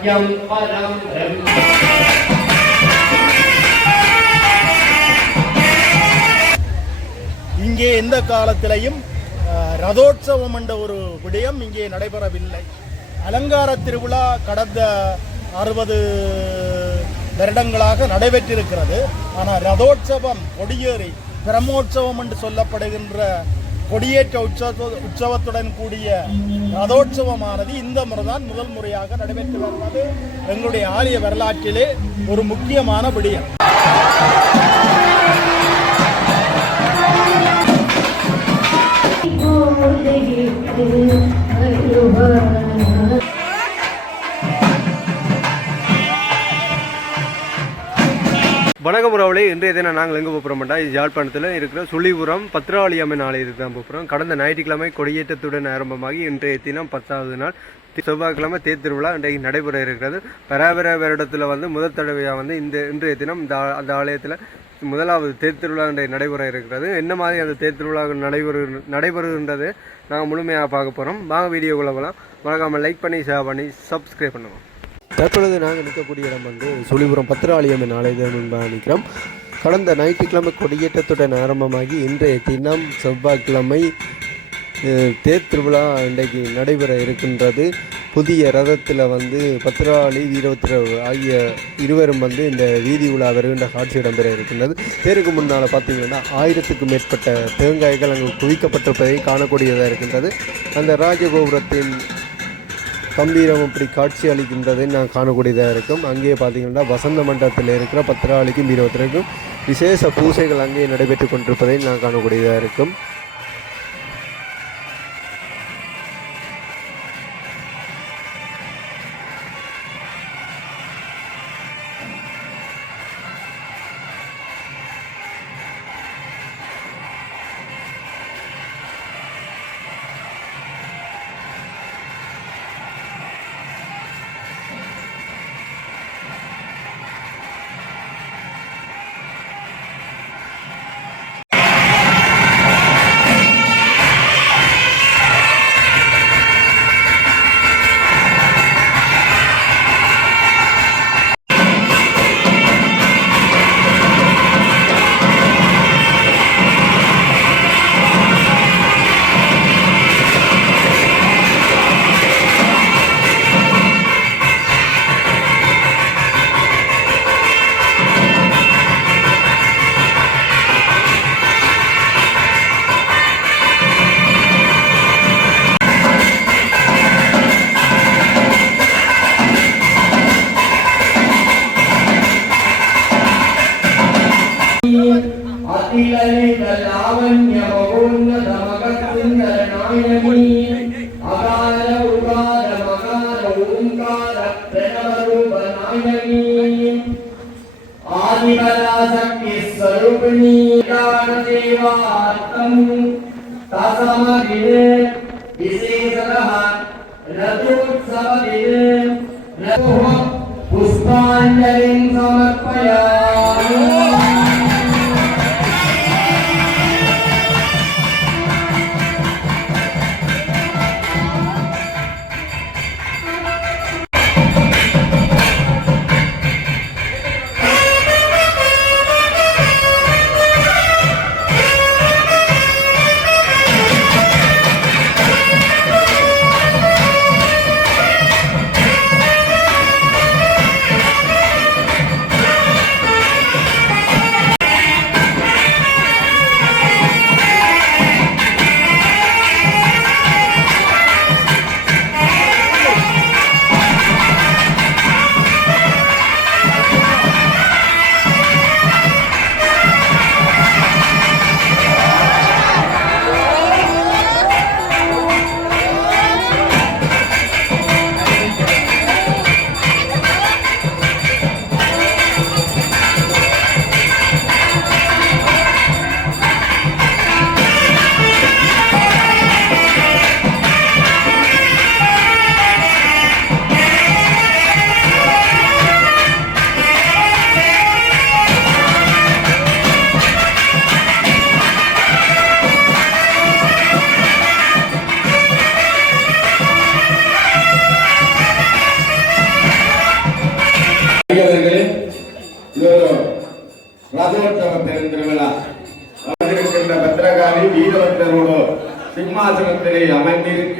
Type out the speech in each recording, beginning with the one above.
இங்கே எந்த காலத்திலையும் ரதோற்சவம் என்ற ஒரு விடயம் இங்கே நடைபெறவில்லை. அலங்கார திருவிழா கடந்த 60 வருடங்களாக நடைபெற்றிருக்கிறது. ஆனால் ரதோற்சவம் கொடியேறி பிரம்மோற்சவம் என்று சொல்லப்படுகின்ற கொடியேற்ற உற்சவத்துடன் கூடிய ரதோற்சவமானது இந்த முறைதான் முதல் முறையாக நடைபெற்று வருவது எங்களுடைய ஆலய வரலாற்றிலே ஒரு முக்கியமான விடயம். வணக்கம் உறவுகளே, இன்றைய தினம் நாங்கள் எங்கே போகிறோம்டா, இது யாழ்ப்பாணத்தில் இருக்கிற சுழிபுரம் பத்ராவளி அம்மன் ஆலயத்துக்கு தான் போகிறோம். கடந்த ஞாயிற்றுக்கிழமை கொடியேற்றத்துடன் ஆரம்பமாகி இன்றைய தினம் 10வது நாள் செவ்வாய்க்கிழமை தேர் திருவிழா இன்றைக்கு நடைபெற இருக்கிறது. பராபர வருடத்தில் முதல் தடவையாக இன்றைய தினம் அந்த ஆலயத்தில் முதலாவது தேர் திருவிழா நடைபெற இருக்கிறது. என்ன மாதிரி அந்த தேர் திருவிழா நடைபெறுகின்றது நாங்கள் முழுமையாக பார்க்க போகிறோம். வாங்க வீடியோக்குள்ள போகலாம். மறக்காமல் லைக் பண்ணி ஷேர் பண்ணி சப்ஸ்கிரைப் பண்ணுவோம். தற்பொழுது நாங்கள் நிற்கக்கூடிய இடம் சுழிபுரம் பத்ராவளி அம்மன் ஆலயத்தின் முன்பாக நிற்கிறோம். கடந்த ஞாயிற்றுக்கிழமை கொடியேற்றத்துடன் ஆரம்பமாகி இன்றைய தினம் செவ்வாய்க்கிழமை தேர் திருவிழா இன்றைக்கு நடைபெற இருக்கின்றது. புதிய ரதத்தில் பத்ராவளி வீரபத்ரர் ஆகிய இருவரும் இந்த வீதி உலா வருகின்ற காட்சி இடம்பெற இருக்கின்றது. தேருக்கு முன்னால் பார்த்தீங்கன்னா 1000க்கும் மேற்பட்ட தேங்காய்கள் அங்கு குவிக்கப்பட்டிருப்பதை காணக்கூடியதாக இருக்கின்றது. அந்த ராஜகோபுரத்தின் கம்பீரம் இப்படி காட்சி அளிக்கின்றதை நான் காணக்கூடியதாக இருக்கும். அங்கே பார்த்தீங்கன்னா வசந்த மண்டபத்தில் இருக்கிற பத்ராவளிக்கும் வீரபத்ரருக்கும் விசேஷ பூசைகள் அங்கே நடைபெற்று கொண்டிருப்பதை நான் காணக்கூடியதாக இருக்கும். पुष्पाञ्जलिं समर्पयामि। வீரபத்திரரோடு சிம்மாசனத்திலே அமர்ந்திருக்க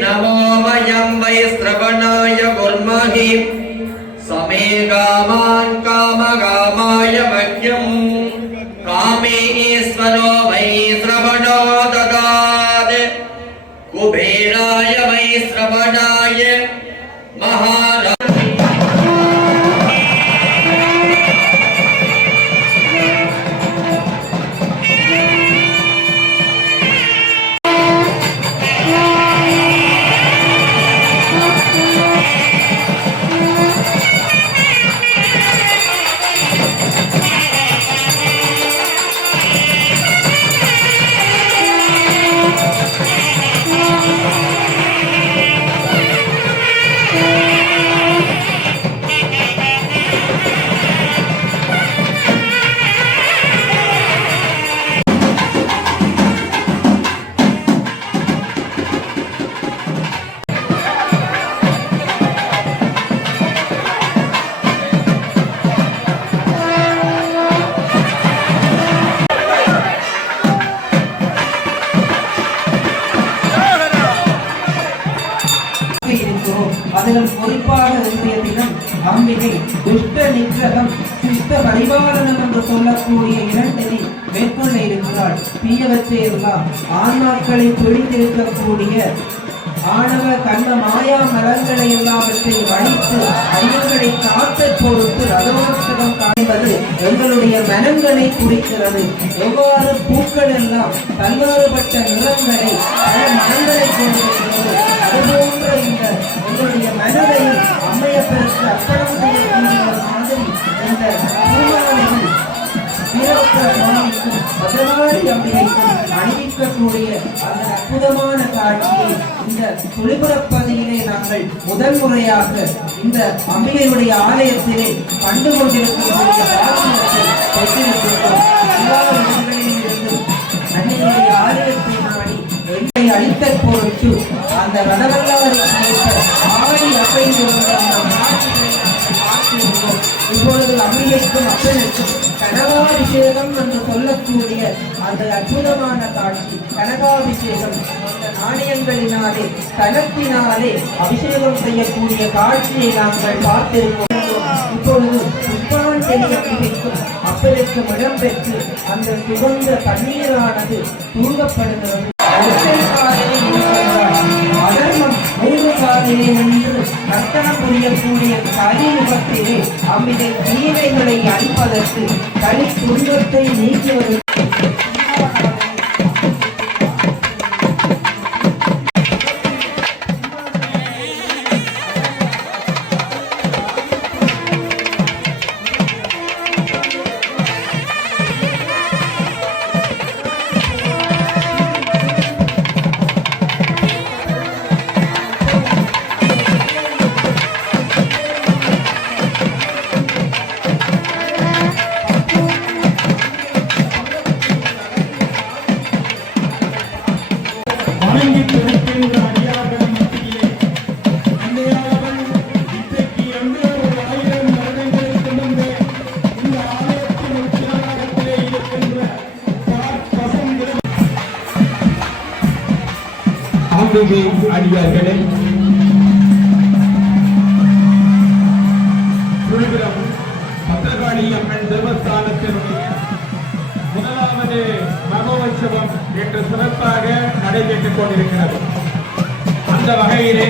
नमो वयं वै श्रवणाय कुर्महि समे कामान् कामकामाय मह्यं कामेश्वरो वै श्रवणो ददात् कुबेराय वै श्रवणाय महाराज அதிலும் குறிப்பாக இன்றைய தினம் அம்பிகை துஷ்ட நிகிரகம் சிஷ்ட பரிபாலனம் என்று சொல்லக்கூடிய இரண்டினை மேற்கொள்ள இருக்கிறாள். தீயவற்றை எல்லாம் ஆன்மாக்களை பிடித்திருக்கக்கூடிய ஆணவ கண்ண மாயா மரங்களை எல்லாவற்றையும் அழித்து அறிவுகளை காத்த பொறுத்து ரதோற்சவம் காண்பது எங்களுடைய மனங்களை குறிக்கிறது. எவ்வாறு பூக்கள் எல்லாம் பல்வேறுபட்ட நிறங்களை பல மனங்களை கொண்டிருக்கிறது, அதுபோன்ற இந்த எங்களுடைய மனதையும் அம்மையப்பருக்கு அர்ப்பணம் செய்யக்கூடிய மாதிரி இந்த பூமாலைகள் அணிவிக்கக்கூடிய அந்த அற்புதமான காட்சியை இந்த துளிபுறப்பதியிலே நாங்கள் முதல் முறையாக இந்த அம்பிகையுடைய ஆலயத்திலே கண்டு கொண்டிருக்கக்கூடிய பாக்கியத்தை பெற்றிருக்கின்றோம். எல்லா இடங்களிலும் இருந்தும் அன்னையுடைய ஆலயத்தை நாடி எங்களை அளித்த பொருட்டு அந்த ரதவல்லாரை ஆடி அசைந்து அந்த காட்சிகளை பார்த்து அம்பிகைக்கும் அப்பனுக்கும் கனகாபிஷேகம் என்று சொல்லக்கூடிய அந்த அற்புதமான காட்சி. கனகாபிஷேகம் அந்த நாணயங்களினாலே கனத்தினாலே அபிஷேகம் செய்யக்கூடிய காட்சியை நாங்கள் பார்த்திருக்கோம். இப்பொழுது புஷ்பான் அம்பிகைக்கும் அப்பனுக்கும் இடம் பெற்று அந்த சுகந்த தண்ணீரானது தூங்கப்படுகிறது. அதர்மம் 3 காலையே நின்று நர்த்தனம் புரியக்கூடிய கலியுகத்திலே அம்பிகை தீமைகளை அழிப்பதற்கு கலி துன்பத்தை நீக்குவது. வணங்கி பிடிக்கின்ற அடியார்கள் மத்தியிலே அன்னையாளவன் இன்றைக்கு 21000 வருடங்களுக்கு முன்பே இந்த ஆலயத்தின் உச்சியாகத்திலே இருக்கின்ற அம்பிகை அடியார்களே, சுழிபுரம் பத்திரகாளி அம்மன் தேவஸ்தானத்தினுடைய முதலாவது மகோத்சவம் இன்று சிறப்பாக நடைபெற்றுக் கொண்டிருக்கிறது. அந்த வகையிலே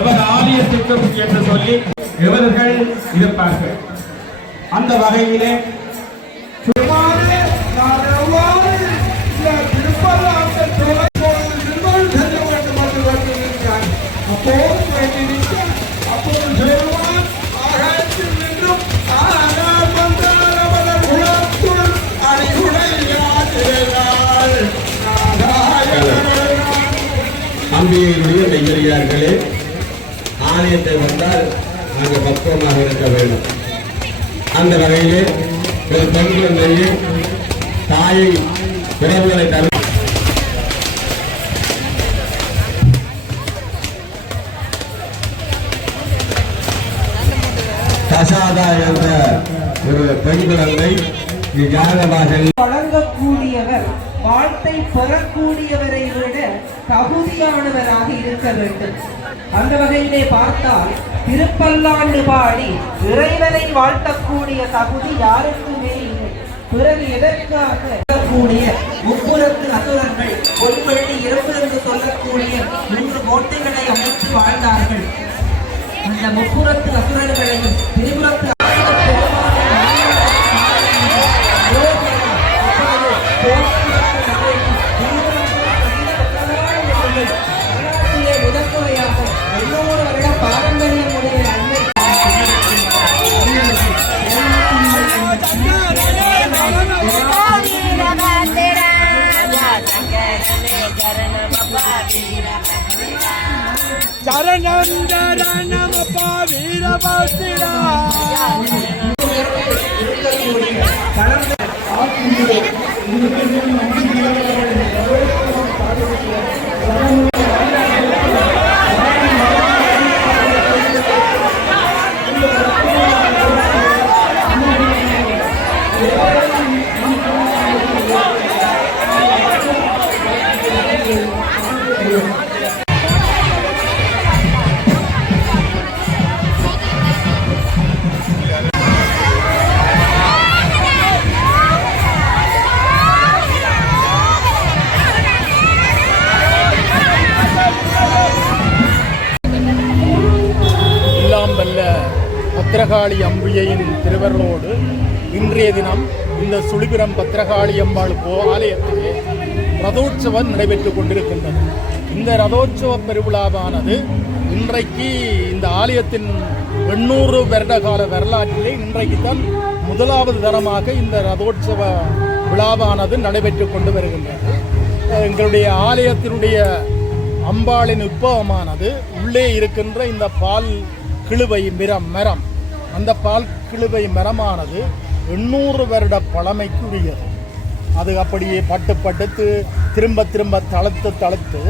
எவர் ஆலயத்திற்கும் என்று சொல்லி எவர்கள் இருப்பார்கள். அந்த வகையிலே அம்பிகையினுடைய மெய்யறியார்களே, ஆலயத்தை வந்தால் நாங்கள் பக்குவமாக இருக்க வேண்டும். அந்த வகையிலே ஒரு பெண் குழந்தையை தாயை உறவுகளை தவிர தசாதா என்ற ஒரு பெண் குழந்தை வழங்கக்கூடியவர் வாழ்த்தை பெறக்கூடியவரை விட தகுதியானவராக இருக்க வேண்டும். அந்த வகையிலே பார்த்தால் திருப்பல்லாண்டு பாடி இறைவனை வாழ்த்தக்கூடிய தகுதி யாருக்குமே இல்லை. பிறகு எதற்காக கூடிய முப்புறத்து அசுரர்கள் பொன்வெள்ளி இருப்பு என்று சொல்லக்கூடிய 3 கோட்டைகளை அமைத்து வாழ்ந்தார்கள். அந்த முப்புறத்து அசுரர்களையும் திரிபுரத்து முதன்முறையாக 800 வருட பாரம்பரியமுடைய அன்னை சரணம் சரணம் அப்பா வீரபத்திரா பத்திரகாளி அம்பிகையின் திருவருளோடு இன்றைய தினம் இந்த சுழிபுரம் பத்திரகாளி அம்பாள் ஆலயத்திலே ரதோற்சவம் நடைபெற்றுக் கொண்டிருக்கின்றது. இந்த ரதோற்சவ பெருவிழாவானது இன்றைக்கு இந்த ஆலயத்தின் 800 வருட கால வரலாற்றிலே இன்றைக்கு தான் முதலாவது தரமாக இந்த ரதோற்சவ விழாவானது நடைபெற்றுக் கொண்டு வருகின்றது. எங்களுடைய ஆலயத்தினுடைய அம்பாளின் உற்பவமானது உள்ளே இருக்கின்ற இந்த பால் கிழுவை மரம் அந்த பால் கிழுவை மரமானது 800 வருட பழமைக்குரியது. அது அப்படியே பட்டு திரும்ப தளர்த்து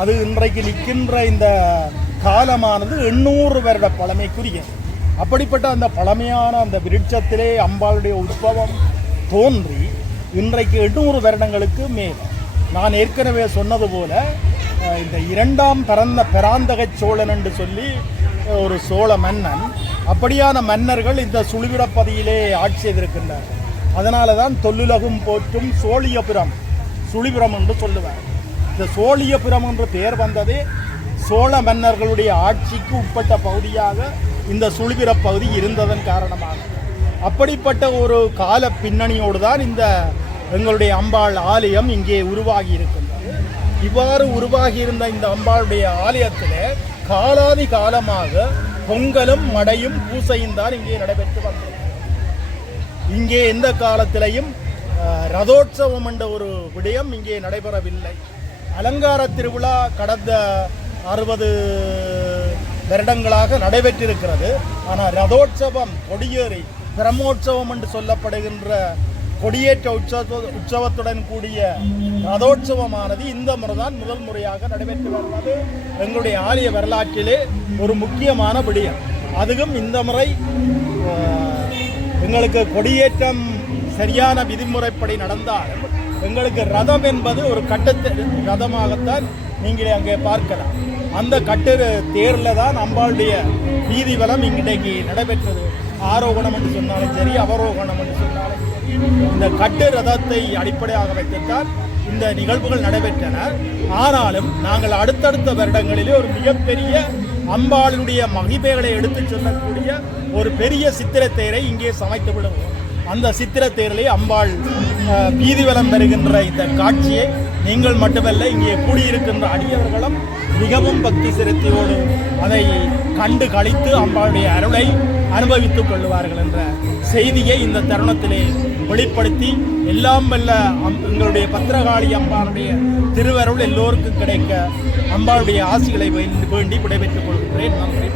அது இன்றைக்கு நிற்கின்ற இந்த காலமானது 800 வருட பழமைக்குரியது. அப்படிப்பட்ட அந்த பழமையான அந்த விருட்சத்திலே அம்பாளுடைய உற்பவம் தோன்றி இன்றைக்கு 800 வருடங்களுக்கு மேல். நான் ஏற்கனவே சொன்னது போல இந்த இரண்டாம் பெராந்தக சோழன் என்று சொல்லி ஒரு சோழ மன்னன், அப்படியான மன்னர்கள் இந்த சுழிவிடப்பதியிலே ஆட்சி செய்திருக்கின்றார்கள். அதனால தான் தொல்லுலகும் போற்றும் சோழியபுரம் சுழிபுரம் என்று சொல்லுவார். இந்த சோழியபுரம் என்ற பெயர் வந்ததே சோழ மன்னர்களுடைய ஆட்சிக்கு உட்பட்ட பகுதியாக இந்த சுழிபிர பகுதி இருந்ததன் காரணமாக. அப்படிப்பட்ட ஒரு கால பின்னணியோடு தான் இந்த எங்களுடைய அம்பாள் ஆலயம் இங்கே உருவாகி இருக்கின்றது. இவ்வாறு உருவாகி இருந்த இந்த அம்பாளுடைய ஆலயத்தில் காலாதி காலமாக பொங்கலும் மடையும் பூசையும் தான் இங்கே நடைபெற்று வந்தது. இங்கே எந்த காலத்திலையும் ரதோற்சவம் என்ற ஒரு விடயம் இங்கே நடைபெறவில்லை. அலங்கார திருவிழா கடந்த 60 வருடங்களாக நடைபெற்றிருக்கிறது. ஆனால் ரதோற்சவம், கொடியேறி பிரம்மோற்சவம் என்று சொல்லப்படுகின்ற கொடியேற்ற உற்சவத்துடன் கூடிய ரதோற்சவமானது இந்த முறைதான் முதல் முறையாக நடைபெற்று வருவது எங்களுடைய ஆலய வரலாற்றிலே ஒரு முக்கியமான விடயம். அதுவும் இந்த முறை எங்களுக்கு கொடியேற்றம் சரியான விதிமுறைப்படி நடந்தாலும் எங்களுக்கு ரதம் என்பது ஒரு கட்டு ரதமாகத்தான் நீங்கள் அங்கே பார்க்கலாம். அந்த கட்டு தேரில் தான் அம்பாளுடைய வீதி வலம் இன்றைக்கு நடைபெற்றது. ஆரோகணம் என்று சொன்னாலும் சரி, அவரோகணம் என்று சொன்னாலும் சரி, இந்த கட்டு ரதத்தை அடிப்படையாக வைத்துத்தான் இந்த நிகழ்வுகள் நடைபெற்றன. ஆனாலும் நாங்கள் அடுத்தடுத்த வருடங்களிலே ஒரு மிகப்பெரிய அம்பாளுடைய மகிமைகளை எடுத்துச் சொல்லக்கூடிய ஒரு பெரிய சித்திரத்தேரை இங்கே சமைத்து விடுவோம். அந்த சித்திரத்தேரிலே அம்பாள் வீதிவலம் பெறுகின்ற இந்த காட்சியை நீங்கள் மட்டுமல்ல, இங்கே கூடியிருக்கின்ற அடியவர்களும் மிகவும் பக்தி சிரத்தையோடு அதை கண்டு களித்து அம்பாளுடைய அருளை அனுபவித்துக் கொள்வார்கள் என்ற செய்தியை இந்த தருணத்திலே வெளிப்படுத்தி, எல்லாம் வல்ல எங்களுடைய பத்திரகாளி அம்பாளுடைய திருவருள் எல்லோருக்கும் கிடைக்க அம்பாளுடைய ஆசிகளை வேண்டி விடைபெற்றுக் கொள்கிறேன். நன்றி.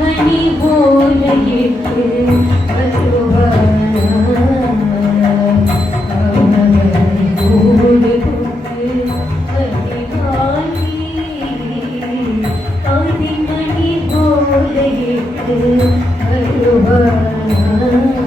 மணி போல எட்டு வருவானா